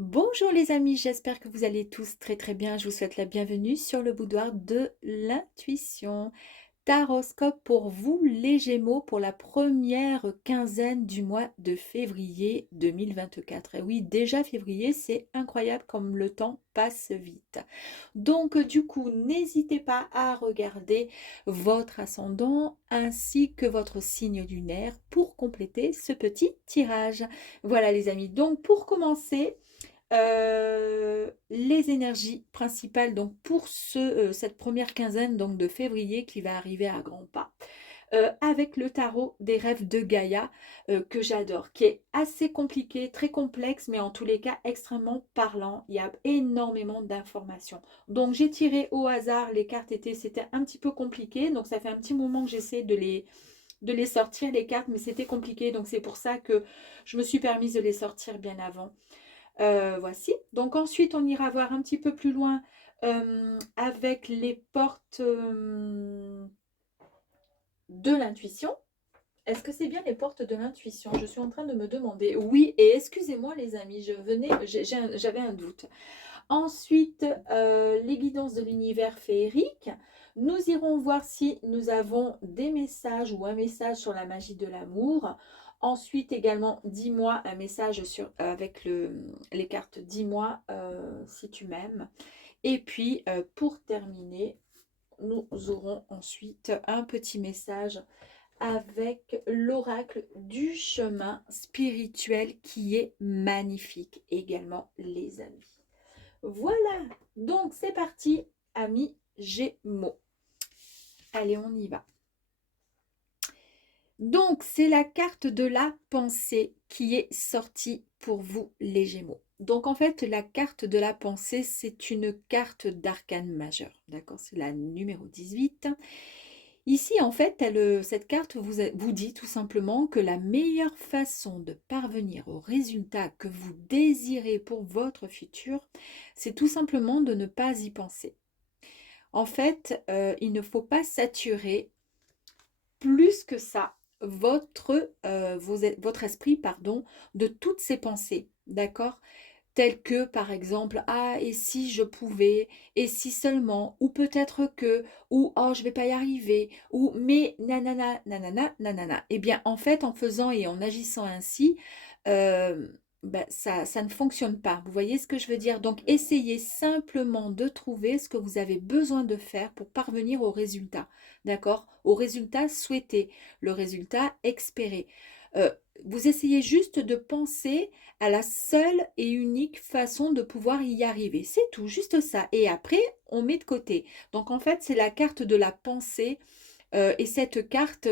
Bonjour les amis, j'espère que vous allez tous très très bien. Je vous souhaite la bienvenue sur le boudoir de l'intuition. Taroscope pour vous les Gémeaux pour la première quinzaine du mois de février 2024. Et oui, déjà février, c'est incroyable comme le temps passe vite. Donc du coup, n'hésitez pas à regarder votre ascendant ainsi que votre signe lunaire pour compléter ce petit tirage. Voilà les amis, donc pour commencer, les énergies principales donc pour cette première quinzaine donc de février qui va arriver à grands pas avec le tarot des rêves de Gaïa que j'adore, qui est assez compliqué, très complexe, mais en tous les cas extrêmement parlant. Il y a énormément d'informations. Donc j'ai tiré au hasard les cartes c'était un petit peu compliqué, donc ça fait un petit moment que j'essaie de les sortir les cartes, mais c'était compliqué, donc c'est pour ça que je me suis permise de les sortir bien avant. Voici. Donc ensuite, on ira voir un petit peu plus loin avec les portes de l'intuition. Est-ce que c'est bien les portes de l'intuition? Je suis en train de me demander. Oui, et excusez-moi les amis, j'avais un doute. Ensuite, les guidances de l'univers féerique. Nous irons voir si nous avons des messages ou un message sur la magie de l'amour. Ensuite également, dis-moi un message avec les cartes dis-moi si tu m'aimes. Et puis, pour terminer, nous aurons ensuite un petit message avec l'oracle du chemin spirituel qui est magnifique également, les amis. Voilà, donc c'est parti, amis Gémeaux. Allez, on y va. Donc, c'est la carte de la pensée qui est sortie pour vous, les Gémeaux. Donc, en fait, la carte de la pensée, c'est une carte d'arcane majeur. D'accord? C'est la numéro 18. Ici, en fait, cette carte vous dit tout simplement que la meilleure façon de parvenir au résultat que vous désirez pour votre futur, c'est tout simplement de ne pas y penser. En fait, il ne faut pas saturer plus que ça votre esprit pardon, de toutes ces pensées, d'accord? Telles que par exemple, ah, et si je pouvais, et si seulement, ou peut-être que, ou oh, je vais pas y arriver, ou mais nanana, nanana, nanana. Eh bien, en fait, en faisant et en agissant ainsi, euh, ben, ça ne fonctionne pas. Vous voyez ce que je veux dire? Donc, essayez simplement de trouver ce que vous avez besoin de faire pour parvenir au résultat. D'accord? Au résultat souhaité, le résultat espéré. Euh, Vous essayez juste de penser à la seule et unique façon de pouvoir y arriver. C'est tout, juste ça. Et après, on met de côté. Donc en fait, c'est la carte de la pensée. Et cette carte,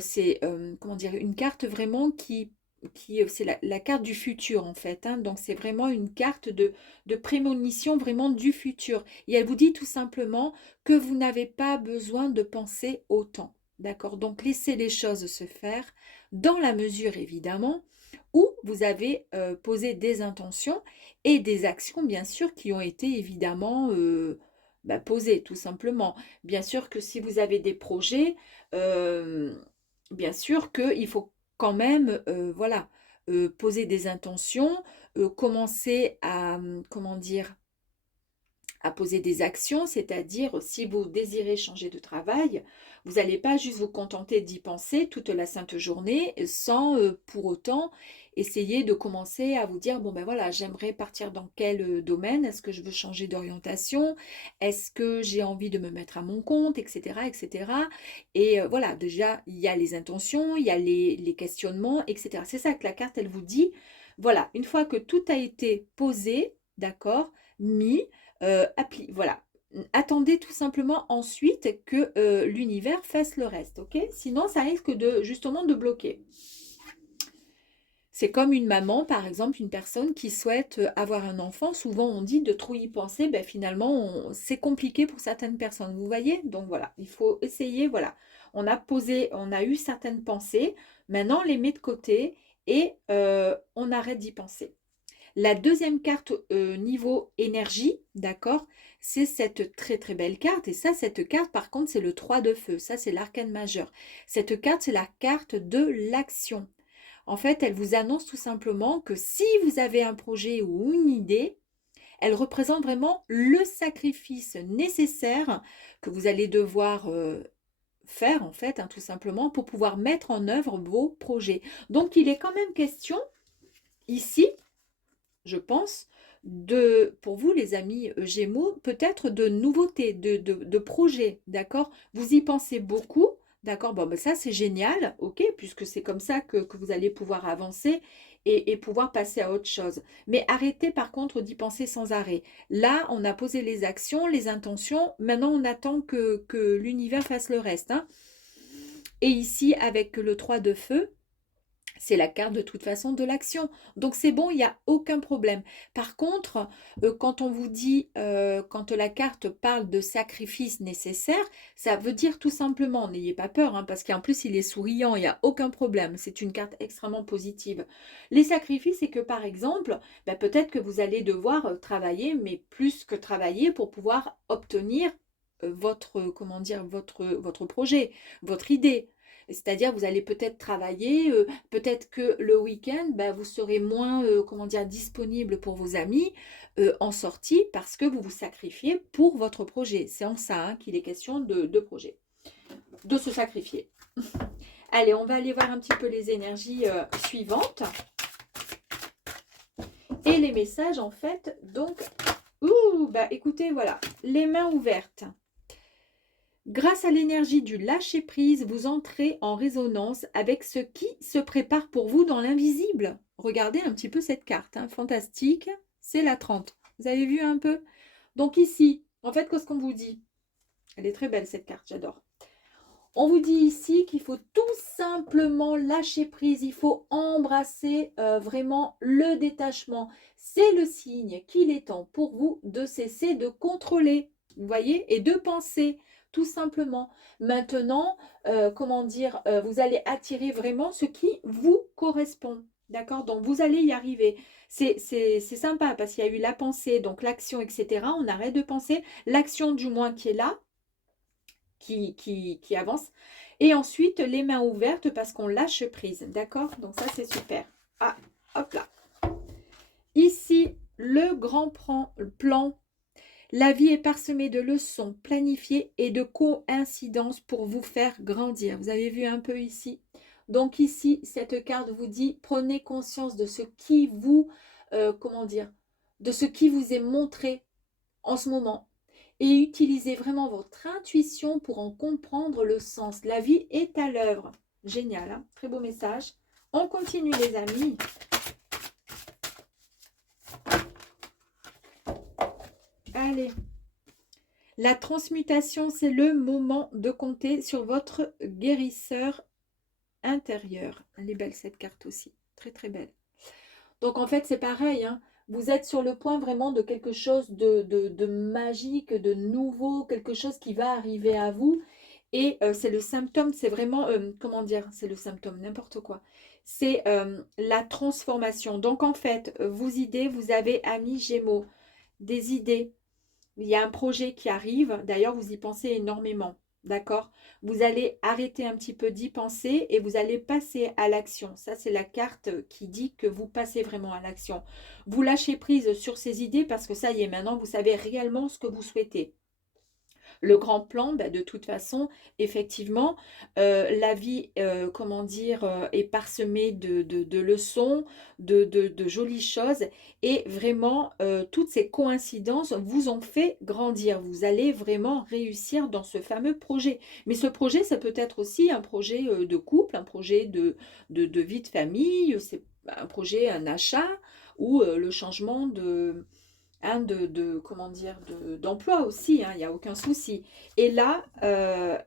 c'est comment dire, une carte vraiment c'est la carte du futur en fait, hein. Donc c'est vraiment une carte de prémonition vraiment du futur. Et elle vous dit tout simplement que vous n'avez pas besoin de penser autant. D'accord? Donc laissez les choses se faire dans la mesure évidemment où vous avez posé des intentions et des actions bien sûr qui ont été évidemment posées tout simplement. Bien sûr que si vous avez des projets, euh, bien sûr qu'il faut quand même, voilà, poser des intentions, commencer à, comment dire, à poser des actions, c'est-à-dire si vous désirez changer de travail, vous n'allez pas juste vous contenter d'y penser toute la sainte journée sans pour autant essayer de commencer à vous dire, bon ben voilà, j'aimerais partir dans quel domaine, est-ce que je veux changer d'orientation, est-ce que j'ai envie de me mettre à mon compte, etc. etc. Et voilà, déjà, il y a les intentions, il y a les questionnements, etc. C'est ça que la carte, elle vous dit, voilà, une fois que tout a été posé, d'accord, mis, voilà. Attendez tout simplement ensuite que l'univers fasse le reste, ok? Sinon, ça risque de justement de bloquer. C'est comme une maman, par exemple, une personne qui souhaite avoir un enfant. Souvent, on dit de trop y penser. Ben, finalement, c'est compliqué pour certaines personnes. Vous voyez? Donc voilà, il faut essayer. Voilà, on a posé, on a eu certaines pensées. Maintenant, on les met de côté et on arrête d'y penser. La deuxième carte niveau énergie, d'accord, c'est cette très très belle carte. Et ça, cette carte, par contre, c'est le 3 de feu. Ça, c'est l'arcane majeur. Cette carte, c'est la carte de l'action. En fait, elle vous annonce tout simplement que si vous avez un projet ou une idée, elle représente vraiment le sacrifice nécessaire que vous allez devoir faire, en fait, hein, tout simplement, pour pouvoir mettre en œuvre vos projets. Donc, il est quand même question, ici, je pense, pour vous, les amis Gémeaux, peut-être de nouveautés, de projets, d'accord? Vous y pensez beaucoup, d'accord? Bon, ben ça, c'est génial, ok, puisque c'est comme ça que vous allez pouvoir avancer et pouvoir passer à autre chose. Mais arrêtez, par contre, d'y penser sans arrêt. Là, on a posé les actions, les intentions, maintenant, on attend que l'univers fasse le reste, hein. Et ici, avec le 3 de feu, c'est la carte de toute façon de l'action. Donc c'est bon, il n'y a aucun problème. Par contre, quand on vous dit, quand la carte parle de sacrifice nécessaire, ça veut dire tout simplement, n'ayez pas peur, hein, parce qu'en plus il est souriant, il n'y a aucun problème. C'est une carte extrêmement positive. Les sacrifices, c'est que par exemple, ben, peut-être que vous allez devoir travailler, mais plus que travailler pour pouvoir obtenir votre, comment dire, votre projet, votre idée. C'est-à-dire, vous allez peut-être travailler, peut-être que le week-end, bah, vous serez moins, comment dire, disponible pour vos amis en sortie parce que vous vous sacrifiez pour votre projet. C'est en ça hein, qu'il est question de projet, de se sacrifier. Allez, on va aller voir un petit peu les énergies suivantes. Et les messages, en fait, donc, bah écoutez, voilà, les mains ouvertes. Grâce à l'énergie du lâcher-prise, vous entrez en résonance avec ce qui se prépare pour vous dans l'invisible. Regardez un petit peu cette carte, hein, fantastique, c'est la 30. Vous avez vu un peu? Donc ici, en fait, qu'est-ce qu'on vous dit? Elle est très belle cette carte, j'adore. On vous dit ici qu'il faut tout simplement lâcher prise, il faut embrasser vraiment le détachement. C'est le signe qu'il est temps pour vous de cesser de contrôler, vous voyez, et de penser. Tout simplement. Maintenant, comment dire, vous allez attirer vraiment ce qui vous correspond. D'accord? Donc, vous allez y arriver. C'est sympa parce qu'il y a eu la pensée, donc l'action, etc. On arrête de penser. L'action, du moins, qui est là, qui avance. Et ensuite, les mains ouvertes parce qu'on lâche prise. D'accord? Donc, ça, c'est super. Ah, hop là. Ici, le grand plan. La vie est parsemée de leçons planifiées et de coïncidences pour vous faire grandir. Vous avez vu un peu ici. Donc ici, cette carte vous dit, prenez conscience de ce qui vous, comment dire, de ce qui vous est montré en ce moment. Et utilisez vraiment votre intuition pour en comprendre le sens. La vie est à l'œuvre. Génial, hein? Très beau message. On continue les amis. Allez. La transmutation, c'est le moment de compter sur votre guérisseur intérieur. Elle est belle cette carte aussi. Très très belle. Donc en fait, c'est pareil. Hein. Vous êtes sur le point vraiment de quelque chose de magique, de nouveau, quelque chose qui va arriver à vous. Et c'est le symptôme, c'est vraiment, comment dire, c'est le symptôme, n'importe quoi. C'est la transformation. Donc en fait, vous avez, amis Gémeaux, des idées. Il y a un projet qui arrive. D'ailleurs, vous y pensez énormément. D'accord? Vous allez arrêter un petit peu d'y penser et vous allez passer à l'action. Ça, c'est la carte qui dit que vous passez vraiment à l'action. Vous lâchez prise sur ces idées parce que ça y est, maintenant, vous savez réellement ce que vous souhaitez. Le grand plan, ben, de toute façon, effectivement, la vie, comment dire, est parsemée de leçons, de jolies choses. Et vraiment, toutes ces coïncidences vous ont fait grandir. Vous allez vraiment réussir dans ce fameux projet. Mais ce projet, ça peut être aussi un projet de couple, un projet de vie de famille, c'est un projet, un achat ou le changement hein, comment dire, d'emploi aussi, hein, il n'y a aucun souci. Et là,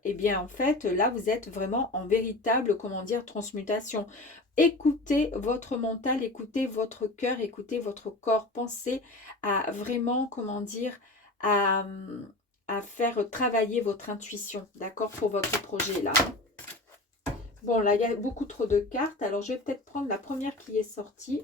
eh bien, en fait, là, vous êtes vraiment en véritable, comment dire, transmutation. Écoutez votre mental, écoutez votre cœur, écoutez votre corps. Pensez à vraiment, comment dire, à faire travailler votre intuition, d'accord, pour votre projet là. Bon, là, il y a beaucoup trop de cartes. Alors, je vais peut-être prendre la première qui est sortie.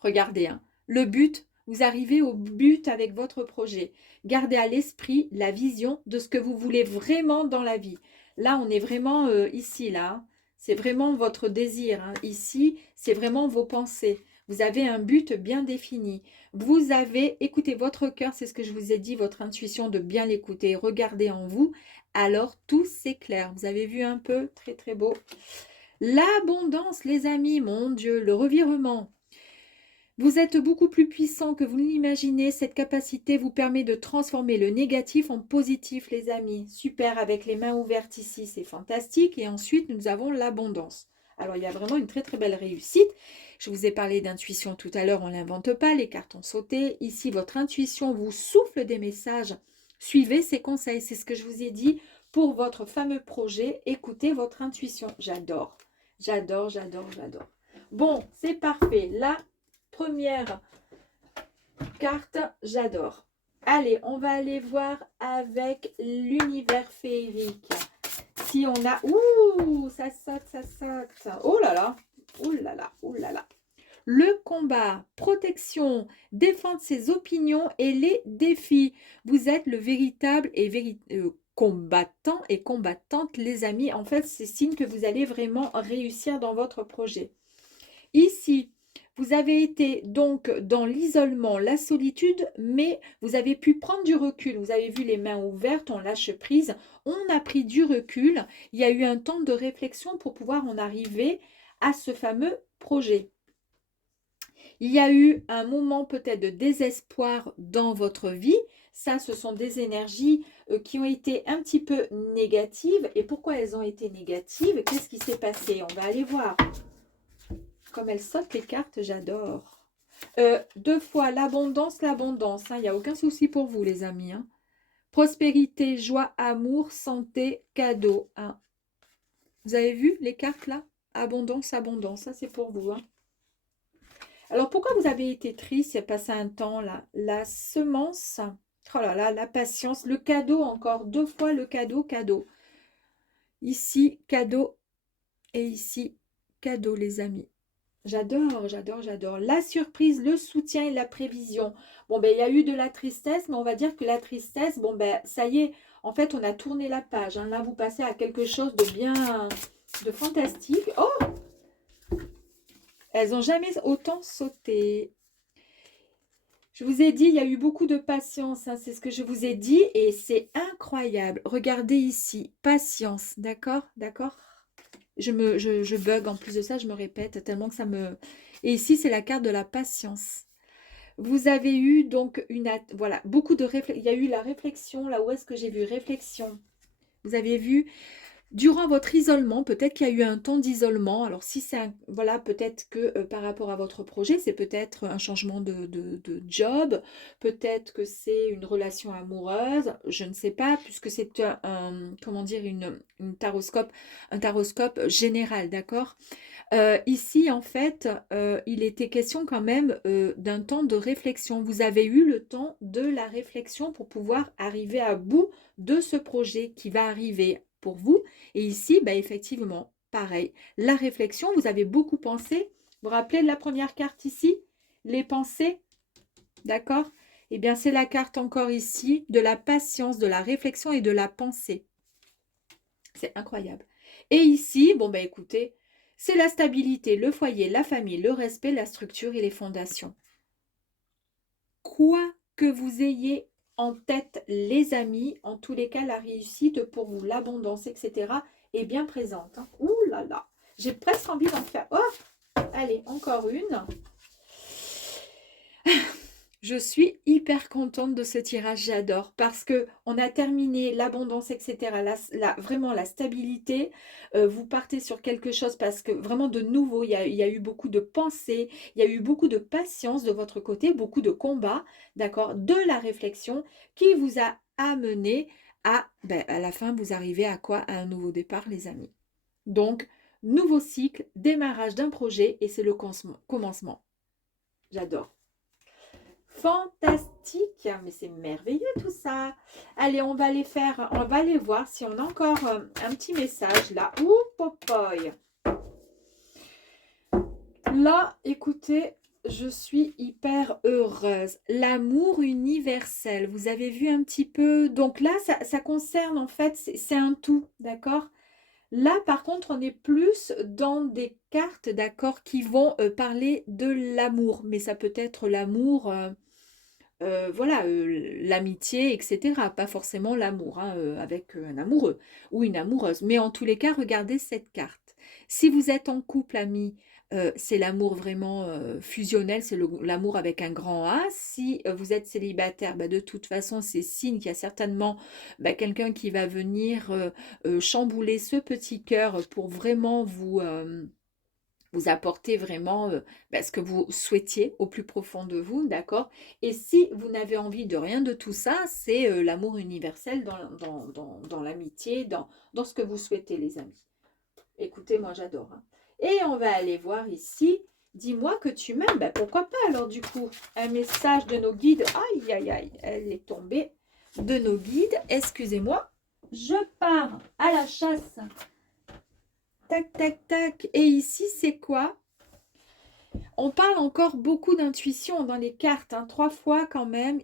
Regardez, hein, le but, vous arrivez au but avec votre projet. Gardez à l'esprit la vision de ce que vous voulez vraiment dans la vie. Là, on est vraiment ici, là. Hein. C'est vraiment votre désir, hein. Ici, c'est vraiment vos pensées. Vous avez un but bien défini. Vous avez, écoutez, votre cœur, c'est ce que je vous ai dit, votre intuition, de bien l'écouter. Regardez en vous. Alors, tout s'éclaire. Vous avez vu un peu? Très, très beau. L'abondance, les amis, mon Dieu, le revirement. Vous êtes beaucoup plus puissant que vous ne l'imaginez. Cette capacité vous permet de transformer le négatif en positif, les amis. Super, avec les mains ouvertes ici, c'est fantastique. Et ensuite, nous avons l'abondance. Alors, il y a vraiment une très, très belle réussite. Je vous ai parlé d'intuition tout à l'heure, on ne l'invente pas, les cartes ont sauté. Ici, votre intuition vous souffle des messages. Suivez ces conseils, c'est ce que je vous ai dit pour votre fameux projet. Écoutez votre intuition. J'adore, j'adore, j'adore, j'adore. Bon, c'est parfait. Là, première carte, j'adore. Allez, on va aller voir avec l'univers féerique. Si on a... Ouh, ça saute, ça saute. Oh là là, oh là là, oh là là. Le combat, protection, défendre ses opinions et les défis. Vous êtes le véritable et combattant et combattante, les amis. En fait, c'est signe que vous allez vraiment réussir dans votre projet. Ici, vous avez été donc dans l'isolement, la solitude, mais vous avez pu prendre du recul. Vous avez vu les mains ouvertes, on lâche prise, on a pris du recul. Il y a eu un temps de réflexion pour pouvoir en arriver à ce fameux projet. Il y a eu un moment peut-être de désespoir dans votre vie. Ça, ce sont des énergies qui ont été un petit peu négatives. Et pourquoi elles ont été négatives? Qu'est-ce qui s'est passé? On va aller voir. Comme elles sautent les cartes, j'adore. 2 fois l'abondance, l'abondance. Il n'y a aucun souci pour vous, les amis. Hein. Prospérité, joie, amour, santé, cadeau. Hein. Vous avez vu les cartes là? Abondance, abondance. Ça, c'est pour vous. Hein. Alors, pourquoi vous avez été triste il y a passé un temps là? La semence. Oh là là, la patience. Le cadeau encore. 2 fois le cadeau, cadeau. Ici, cadeau. Et ici, cadeau, les amis. J'adore, j'adore, j'adore. La surprise, le soutien et la prévision. Bon, ben, il y a eu de la tristesse, mais on va dire que la tristesse, bon, ben, ça y est, en fait, on a tourné la page. Hein. Là, vous passez à quelque chose de bien, de fantastique. Oh, elles n'ont jamais autant sauté. Je vous ai dit, il y a eu beaucoup de patience, hein, c'est ce que je vous ai dit, et c'est incroyable. Regardez ici, patience, d'accord, d'accord. Je bug en plus de ça, je me répète tellement que ça me... Et ici, c'est la carte de la patience. Vous avez eu donc voilà, beaucoup de réflexion. Il y a eu la réflexion, là où est-ce que j'ai vu réflexion? Vous avez vu, durant votre isolement, peut-être qu'il y a eu un temps d'isolement. Alors, si c'est voilà, peut-être que par rapport à votre projet, c'est peut-être un changement de job, peut-être que c'est une relation amoureuse, je ne sais pas, puisque c'est comment dire, une taroscope, un taroscope général, d'accord? Ici, en fait, il était question quand même d'un temps de réflexion. Vous avez eu le temps de la réflexion pour pouvoir arriver à bout de ce projet qui va arriver pour vous. Et ici, bah, effectivement, pareil. La réflexion, vous avez beaucoup pensé. Vous vous rappelez de la première carte ici? Les pensées, d'accord? Eh bien, c'est la carte encore ici de la patience, de la réflexion et de la pensée. C'est incroyable. Et ici, bon, bah écoutez, c'est la stabilité, le foyer, la famille, le respect, la structure et les fondations. Quoi que vous ayez en tête, les amis, en tous les cas, la réussite pour vous, l'abondance, etc. est bien présente. Hein. Ouh là là, j'ai presque envie d'en faire. Oh, allez, encore une. Je suis hyper contente de ce tirage, j'adore, parce que on a terminé l'abondance, etc. Vraiment la stabilité, vous partez sur quelque chose parce que vraiment de nouveau, il y a eu beaucoup de pensées, il y a eu beaucoup de patience de votre côté, beaucoup de combats, d'accord, de la réflexion qui vous a amené à, ben, à la fin, vous arrivez à quoi? À un nouveau départ, les amis. Donc, nouveau cycle, démarrage d'un projet et c'est le commencement. J'adore. Fantastique, mais c'est merveilleux tout ça. Allez, on va aller voir si on a encore un petit message là. Ouh, popoy. Là, écoutez, je suis hyper heureuse. L'amour universel, vous avez vu un petit peu. Donc là, ça concerne en fait, c'est un tout, d'accord? Là, par contre, on est plus dans des cartes, d'accord, qui vont parler de l'amour. Mais ça peut être l'amour, voilà, l'amitié, etc. Pas forcément l'amour, hein, avec un amoureux ou une amoureuse. Mais en tous les cas, regardez cette carte. Si vous êtes en couple, amis, c'est l'amour vraiment fusionnel, c'est l'amour avec un grand A. Si vous êtes célibataire, bah, de toute façon, c'est signe qu'il y a certainement bah, quelqu'un qui va venir chambouler ce petit cœur pour vraiment vous apporter vraiment bah, ce que vous souhaitiez au plus profond de vous, d'accord? Et si vous n'avez envie de rien de tout ça, c'est l'amour universel dans l'amitié, dans ce que vous souhaitez, les amis. Écoutez, moi j'adore, hein. Et on va aller voir ici. Dis-moi que tu m'aimes. Ben, pourquoi pas alors du coup? Un message de nos guides. Aïe, aïe, aïe, elle est tombée. De nos guides. Excusez-moi. Je pars à la chasse. Tac, tac, tac. Et ici, c'est quoi? On parle encore beaucoup d'intuition dans les cartes, hein, 3 fois quand même.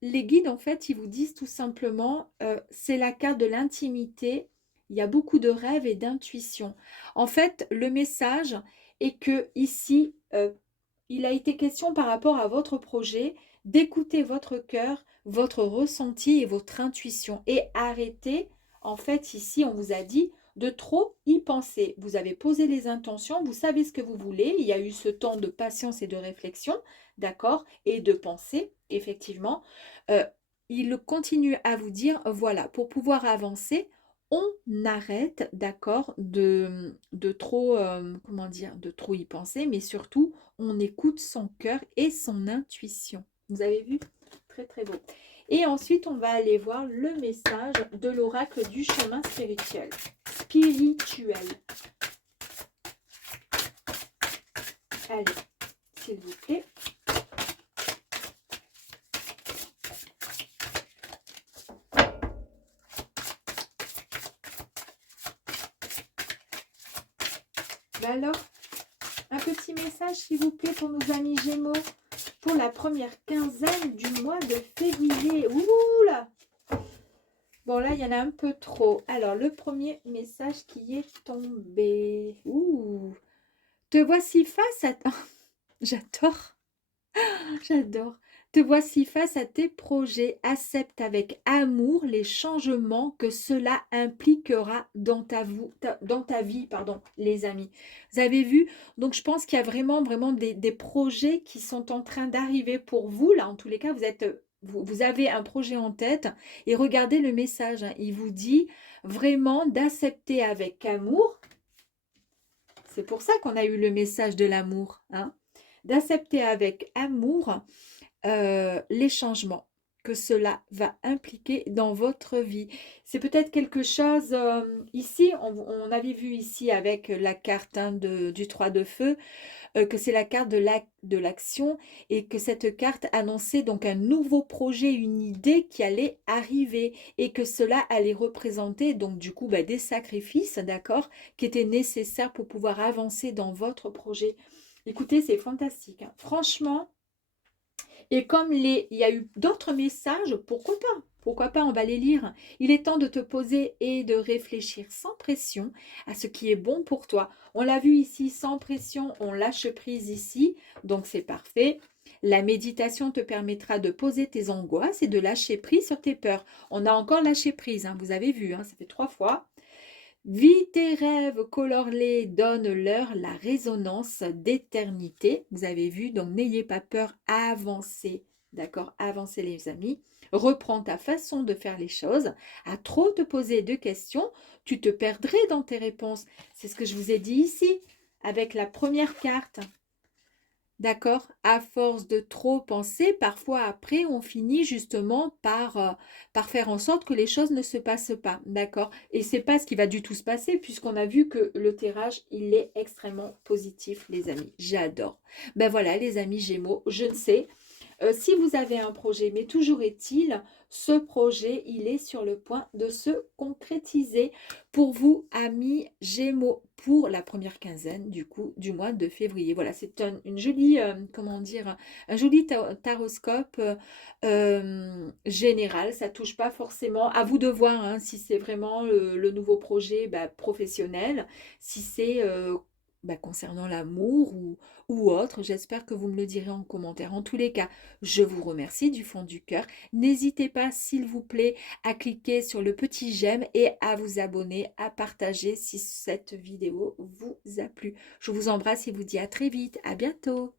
Les guides, en fait, ils vous disent tout simplement, c'est la carte de l'intimité. Il y a beaucoup de rêves et d'intuition. En fait, le message est que ici, il a été question par rapport à votre projet d'écouter votre cœur, votre ressenti et votre intuition. Et arrêtez, en fait, ici, on vous a dit de trop y penser. Vous avez posé les intentions, vous savez ce que vous voulez. Il y a eu ce temps de patience et de réflexion, d'accord, et de pensée, effectivement. Euh, il continue à vous dire, voilà, pour pouvoir avancer, on arrête, d'accord, de trop, comment dire, de trop y penser, mais surtout, on écoute son cœur et son intuition. Vous avez vu? Très, très beau. Et ensuite, on va aller voir le message de l'oracle du chemin spirituel. Spirituel. Allez, s'il vous plaît. Alors, un petit message, s'il vous plaît, pour nos amis Gémeaux, pour la première quinzaine du mois de février. Ouh là! Bon, là, il y en a un peu trop. Alors, le premier message qui est tombé. Ouh! Te voici face à... J'adore, j'adore. Te voici face à tes projets. Accepte avec amour les changements que cela impliquera dans ta vie, pardon, les amis. Vous avez vu? Donc, je pense qu'il y a vraiment des projets qui sont en train d'arriver pour vous. Là, en tous les cas, vous avez un projet en tête. Et regardez le message, hein. Il vous dit vraiment d'accepter avec amour. C'est pour ça qu'on a eu le message de l'amour, hein, d'accepter avec amour les changements que cela va impliquer dans votre vie. C'est peut-être quelque chose, ici, on avait vu ici avec la carte, hein, du 3 de feu, que c'est la carte de l'action et que cette carte annonçait donc un nouveau projet, une idée qui allait arriver et que cela allait représenter donc du coup bah, des sacrifices, d'accord, qui étaient nécessaires pour pouvoir avancer dans votre projet. Écoutez, c'est fantastique, hein. Franchement, et comme il y a eu d'autres messages, pourquoi pas? Pourquoi pas, on va les lire. Il est temps de te poser et de réfléchir sans pression à ce qui est bon pour toi. On l'a vu ici, sans pression, on lâche prise ici, donc c'est parfait. La méditation te permettra de poser tes angoisses et de lâcher prise sur tes peurs. On a encore lâché prise, hein, vous avez vu, hein, ça fait 3 fois. Vis tes rêves, colore-les, donne-leur la résonance d'éternité. Vous avez vu, donc n'ayez pas peur, avancez. D'accord? Avancez les amis. Reprends ta façon de faire les choses. À trop te poser de questions, tu te perdrais dans tes réponses. C'est ce que je vous ai dit ici, avec la première carte. D'accord? À force de trop penser, parfois après, on finit justement par faire en sorte que les choses ne se passent pas. D'accord? Et c'est pas ce qui va du tout se passer, puisqu'on a vu que le tirage, il est extrêmement positif, les amis. J'adore. Ben voilà, les amis Gémeaux, je ne sais. si vous avez un projet, mais toujours est-il, ce projet, il est sur le point de se concrétiser pour vous, amis Gémeaux, pour la première quinzaine du coup du mois de février. Voilà, c'est une jolie, comment dire, un joli taroscope général. Ça touche pas forcément, à vous de voir hein, si c'est vraiment le nouveau projet bah, professionnel, si c'est bah, concernant l'amour ou autre. J'espère que vous me le direz en commentaire. En tous les cas, je vous remercie du fond du cœur. N'hésitez pas, s'il vous plaît, à cliquer sur le petit j'aime et à vous abonner, à partager si cette vidéo vous a plu. Je vous embrasse et vous dis à très vite. À bientôt.